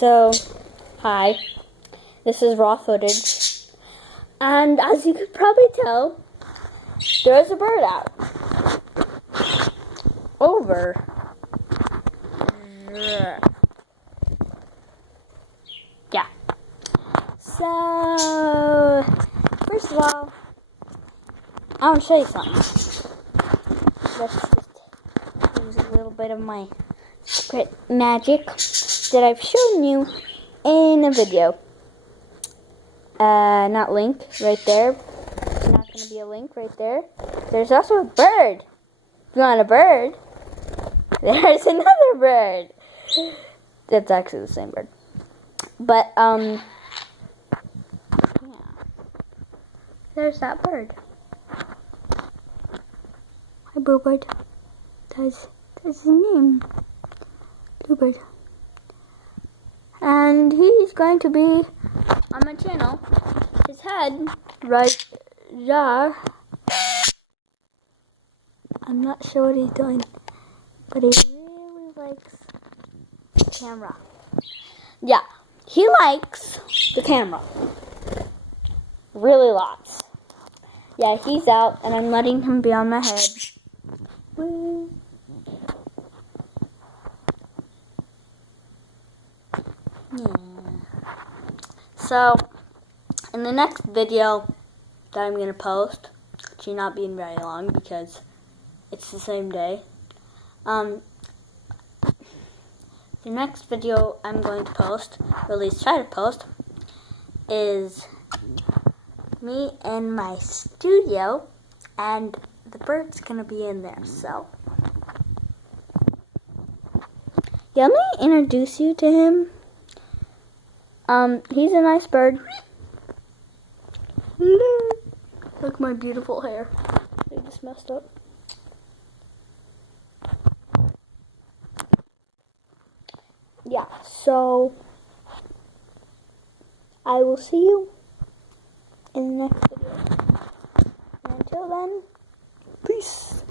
So, hi, this is raw footage, and as you could probably tell, there's a bird out. Over. Yeah. So, first of all, I want to show you something. Let's just use a little bit of my secret magic that I've shown you in a video. Not link right there. It's not going to be a link right there. There's also a bird. If you want a bird, there's another bird. That's actually the same bird. But, yeah. There's that bird. Hi, Bluebird. That's his name. Bluebird. And he's going to be on my channel. His head right there. I'm not sure what he's doing, but he really likes the camera. Yeah, he likes the camera. Really lots. Yeah, he's out, and I'm letting him be on my head. Woo. Yeah. So, in the next video that I'm going to post, which will not be very long because it's the same day, the next video I'm going to post, or at least try to post, is me in my studio, and the bird's going to be in there, so. Yeah, let me introduce you to him. He's a nice bird. Look at my beautiful hair. I just messed up. Yeah, so I will see you in the next video. And until then, peace.